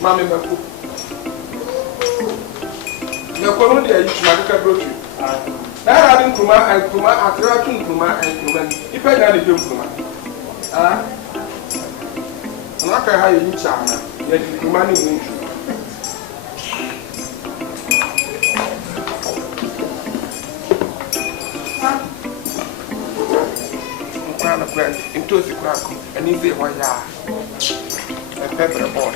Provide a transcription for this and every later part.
Mammy Mako. No comedy, you should have a brochure. Now I didn't come out and come out after I can come out and come in. If I got a good woman. I'm not going to hire you, China. Yet you money won't you? Into the crack and easy why ya a pepper boy.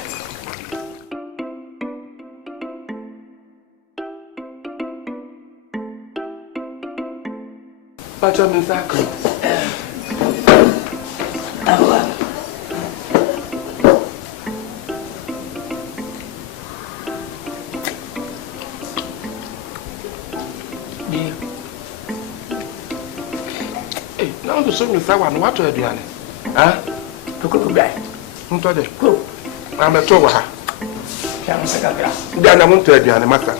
But I'm in that group. Now the song is that one. What are you doing? Huh? To cook back. Don't touch it. I'm a tower. Then I won't tell you, master.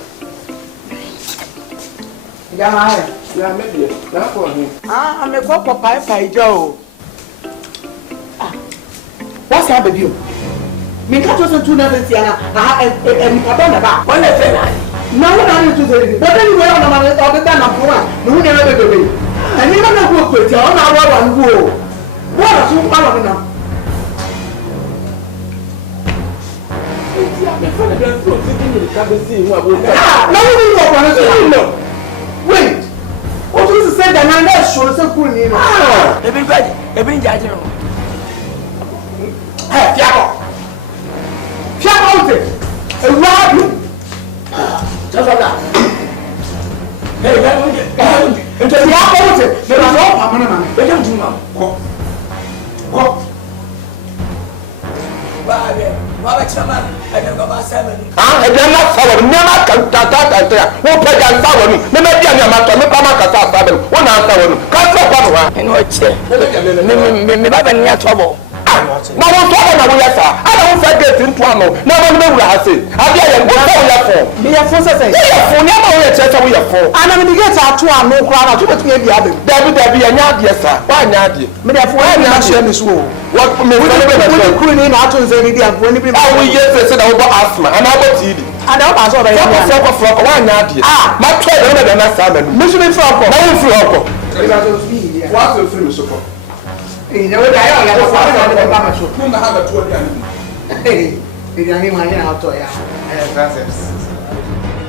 Yeah, maybe. That's for me. I'm a cup of pie, Joe. What's up with you? Me can't just do nothing. And about one thing. No, I need to say, but anyway, I'm all the time I'm for no never do it. And you don't know who you on our one go. What are you following now? Wait. What is the same that I'm not sure so cool? Every judge. Hey, Fiaco. Fiaco, a rod. Just like that. Hey, it's a opposite. There are no permanent. They don't do now. Go. Why, Chairman? I don't go about 7. I don't know. Never can tata there. Who pay that 7? Never be a matter. No, come on, 7. 1 hour. Can't stop one. And what's it? Me, trouble. Now, what we are, I don't forget into one. No one knows what I say. I didn't go for me. A force say, for never we are just we are for. And I'm the gates are 2 and no crowd. Too much maybe other. There be a yard, yes, sir. Why not? Me, therefore, I'm not sure this war. What me couldn't in out to say, when we said about asthma and about TD. I don't know about flock. Why not? My trade than a salmon. Mission flock. No flock. What's the free support? You know, I have a 2 and a half. Hey, you don't even out to ya.